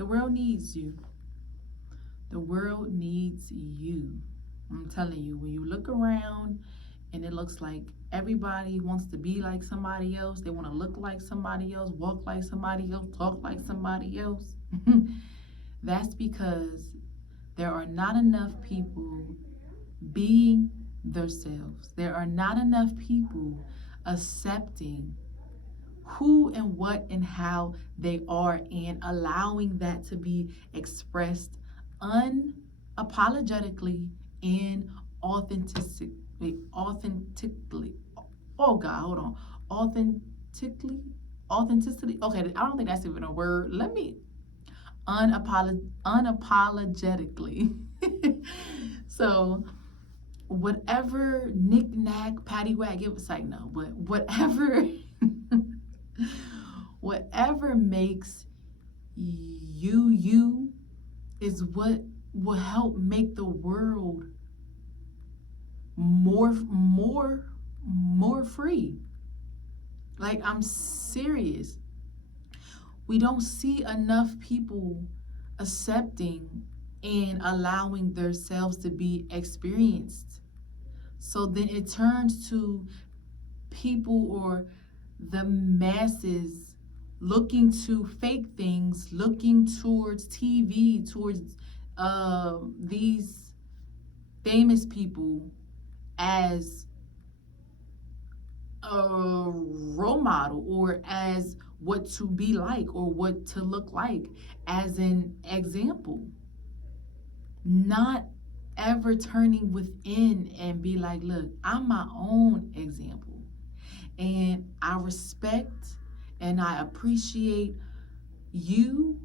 The world needs you. The world needs you. I'm telling you, when you look around and it looks like everybody wants to be like somebody else, they want to look like somebody else, walk like somebody else, talk like somebody else, that's because there are not enough people being themselves. There are not enough people accepting who and what and how they are and allowing that to be expressed unapologetically and authentically. Oh God, hold on. Authenticity. Okay, I don't think that's even a word. Let me unapologetically. So whatever knick-knack, paddywhack, it was like no, but whatever whatever makes you is what will help make the world more free. Like, I'm serious. We don't see enough people accepting and allowing themselves to be experienced. So then it turns to people or the masses looking to fake things, looking towards TV, towards these famous people as a role model or as what to be like or what to look like as an example. Not ever turning within and be like, look, I'm my own example. And I respect and I appreciate you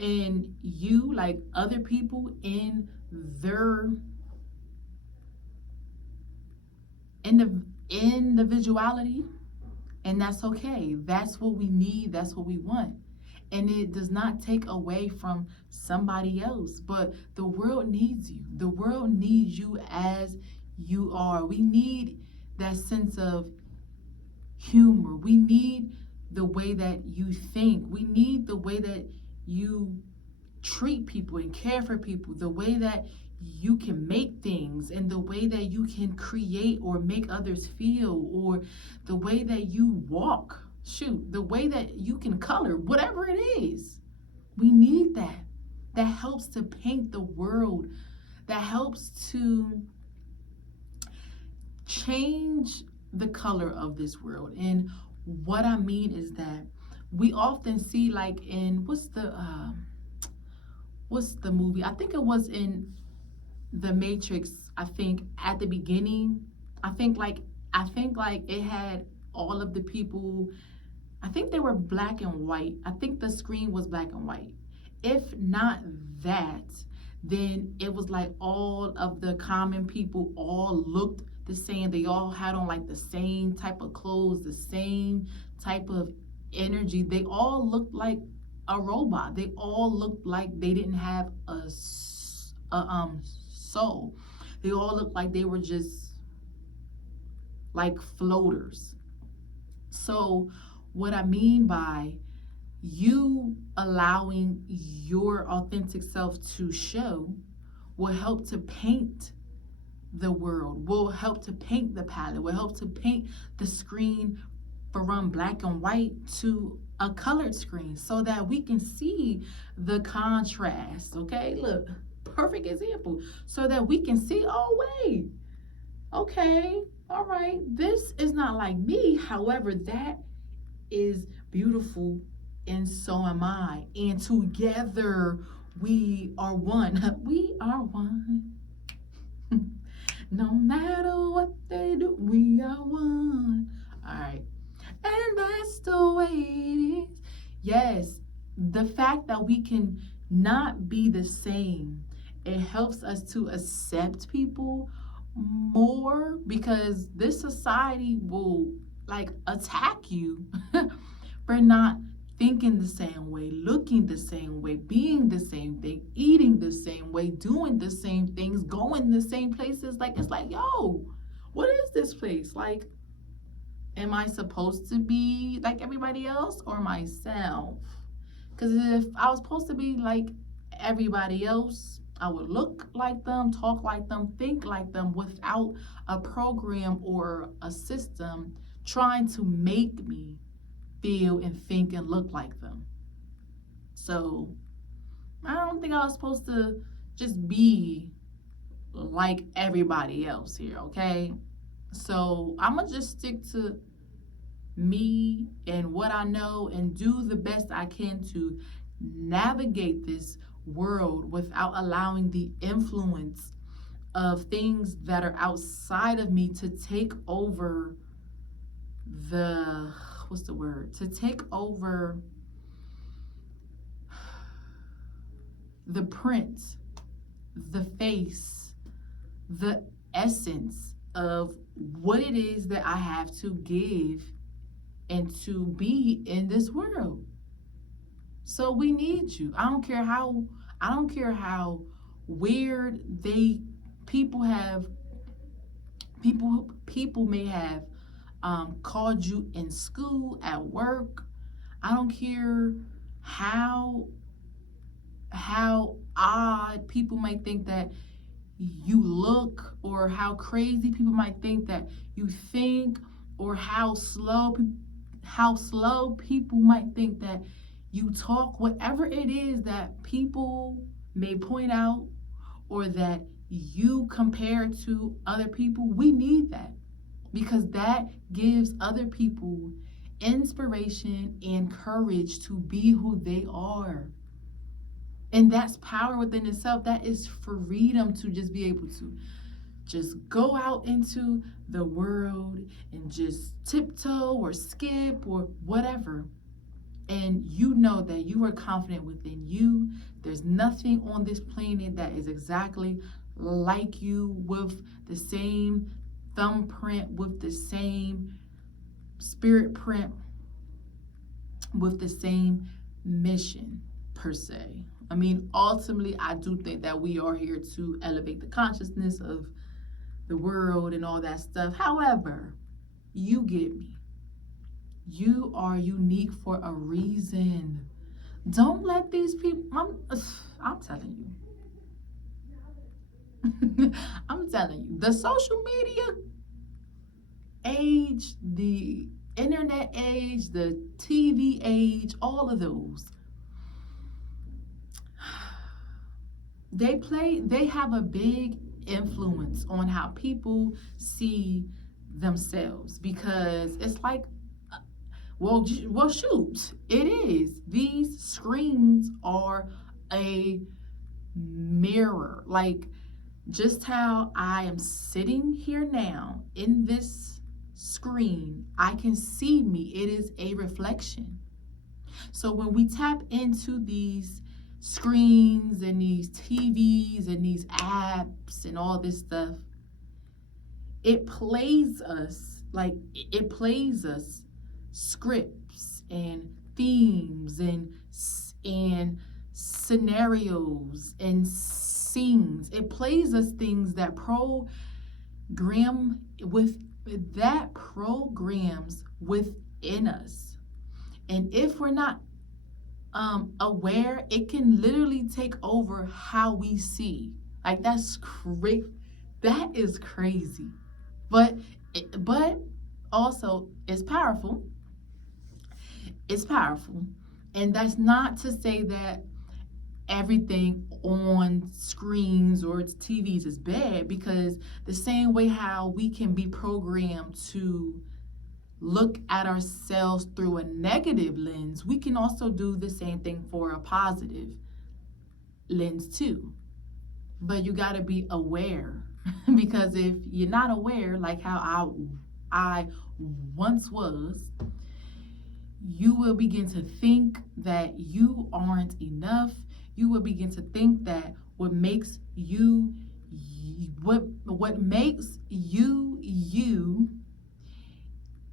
and you like other people in their individuality, and that's okay. That's what we need, that's what we want. And it does not take away from somebody else, but the world needs you. The world needs you as you are. We need that sense of humor. We need the way that you think. We need the way that you treat people and care for people, the way that you can make things and the way that you can create or make others feel, or the way that you walk, the way that you can color, whatever it is. We need that. That helps to paint the world. That helps to change the color of this world. And what I mean is that we often see, like in what's the movie? I think it was in The Matrix. I think at the beginning, I think like it had all of the people. I think they were black and white. I think the screen was black and white. If not that, then it was like all of the common people all looked the same. They all had on like the same type of clothes, the same type of energy. They all looked like a robot. They all looked like they didn't have a soul. They all looked like they were just like floaters. So what I mean by you allowing your authentic self to show will help to paint the world, will help to paint the palette, will help to paint the screen from black and white to a colored screen so that we can see the contrast. Okay, look, perfect example. So that we can see, oh wait, okay, all right, this is not like me. However, that is beautiful, and so am I. And together we are one. We are one. No matter what they do, we are one. All right. And that's the way it is. Yes, the fact that we can not be the same, it helps us to accept people more, because this society will like attack you for not thinking the same way, looking the same way, being the same thing, eating the same way, doing the same things, going the same places. Like, it's like, yo, what is this place? Like, am I supposed to be like everybody else or myself? Because if I was supposed to be like everybody else, I would look like them, talk like them, think like them without a program or a system trying to make me feel and think and look like them. So I don't think I was supposed to just be like everybody else here, okay? So I'm gonna just stick to me and what I know and do the best I can to navigate this world without allowing the influence of things that are outside of me to take over the what's the word? To take over the print, the face, the essence of what it is that I have to give and to be in this world. So we need you. I don't care how weird people have people may have called you in school, at work. I don't care how odd people might think that you look, or how crazy people might think that you think, or how slow people might think that you talk. Whatever it is that people may point out or that you compare to other people, we need that, because that gives other people inspiration and courage to be who they are. And that's power within itself. That is freedom to just be able to just go out into the world and just tiptoe or skip or whatever. And you know that you are confident within you. There's nothing on this planet that is exactly like you, with the same thumbprint, with the same spirit print, with the same mission per se. I mean, ultimately, I do think that we are here to elevate the consciousness of the world and all that stuff. However, you get me. You are unique for a reason. Don't let these people, I'm telling you. I'm telling you, the social media age, the internet age, the TV age, all of those, they have a big influence on how people see themselves, because it's like, well, shoot, it is. These screens are a mirror. Like, just how I am sitting here now in this screen, I can see me. It is a reflection. So when we tap into these screens and these TVs and these apps and all this stuff, it plays us scripts and themes and scenarios and scenes. It plays us things that programs within us. And if we're not aware, it can literally take over how we see. Like, that's crazy. That is crazy. But also it's powerful. It's powerful. And that's not to say that everything on screens or TVs is bad, because the same way how we can be programmed to look at ourselves through a negative lens, we can also do the same thing for a positive lens too. But you got to be aware, because if you're not aware, like how I once was, you will begin to think that you aren't enough. You will begin to think that what makes you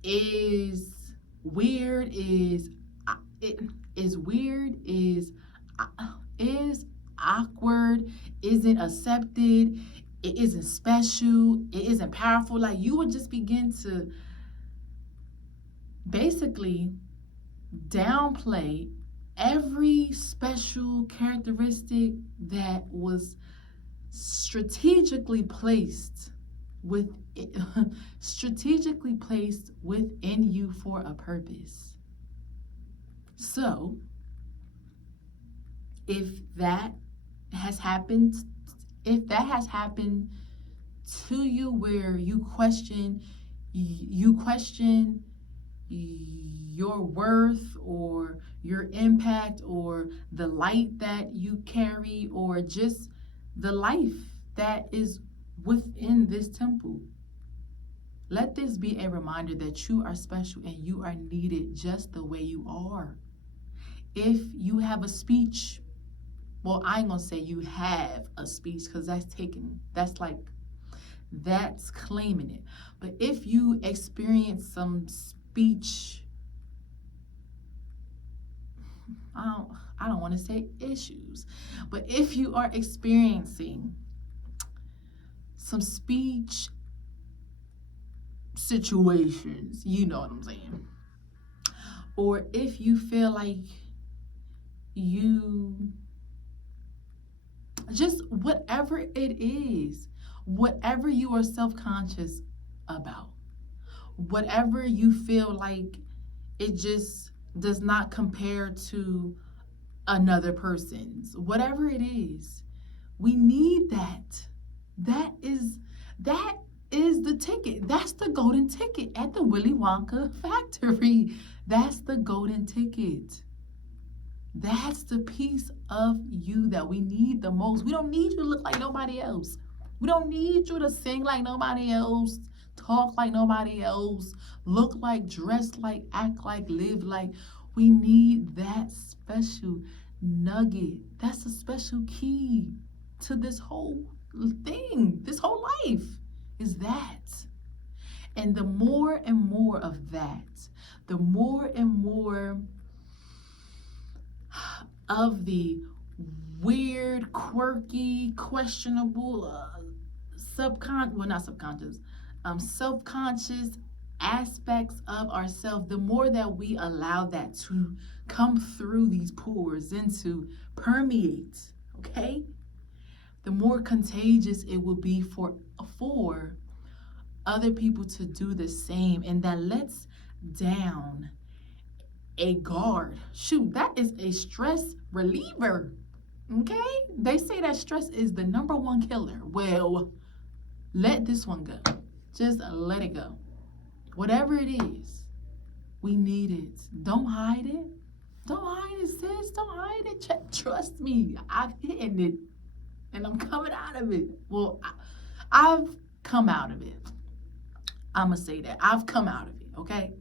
is weird, is awkward, isn't accepted, it isn't special, it isn't powerful. Like, you would just begin to basically downplay every special characteristic that was strategically placed with strategically placed within you for a purpose. So, if that has happened, if that has happened to you where you question your worth or your impact or the light that you carry or just the life that is within this temple, let this be a reminder that you are special and you are needed just the way you are. If you have a speech, well, I ain't gonna say you have a speech because that's claiming it. But if you experience some speech, I don't want to say issues, but if you are experiencing some speech situations, you know what I'm saying, or if you feel like you just whatever it is, whatever you are self-conscious about, whatever you feel like it just does not compare to another person's, whatever it is, we need that. That is the ticket. That's the golden ticket at the Willy Wonka factory. That's the golden ticket. That's the piece of you that we need the most. We don't need you to look like nobody else. We don't need you to sing like nobody else, talk like nobody else, look like, dress like, act like, live like. We need that special nugget. That's a special key to this whole thing, this whole life is that. And the more and more of that, the more and more of the weird, quirky, questionable, self-conscious aspects of ourselves, the more that we allow that to come through these pores and to permeate, okay, the more contagious it will be for other people to do the same, and that lets down a guard. Shoot, that is a stress reliever. Okay? They say that stress is the #1 killer. Well, let this one go. Just let it go. Whatever it is, we need it. Don't hide it. Don't hide it, sis. Don't hide it. Trust me, I've hidden it and I'm coming out of it. Well, I've come out of it. I'm going to say that. I've come out of it, okay?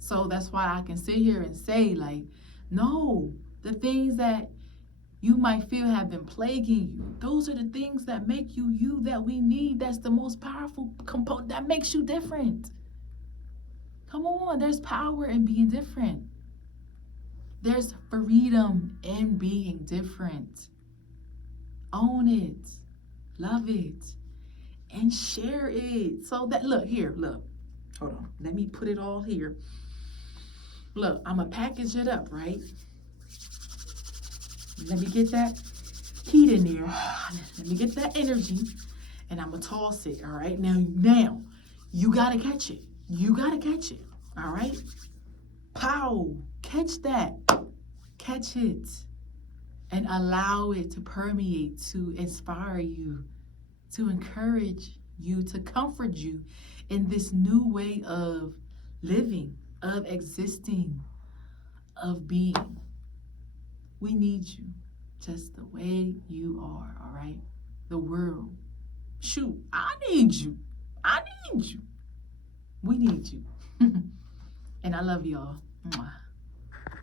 So that's why I can sit here and say, like, no, the things that you might feel have been plaguing you, those are the things that make you you, that we need. That's the most powerful component that makes you different. Come on, there's power in being different. There's freedom in being different. Own it, love it, and share it. So that, look, hold on, let me put it all here. Look, I'm gonna package it up, right? Let me get that heat in there. Let me get that energy, and I'm gonna toss it, all right? Now, you gotta catch it. You gotta catch it, all right? Pow, catch that. Catch it. And allow it to permeate, to inspire you, to encourage you, to comfort you in this new way of living, of existing, of being. We need you just the way you are, all right? The world. Shoot, I need you. I need you. We need you. And I love y'all. Mwah.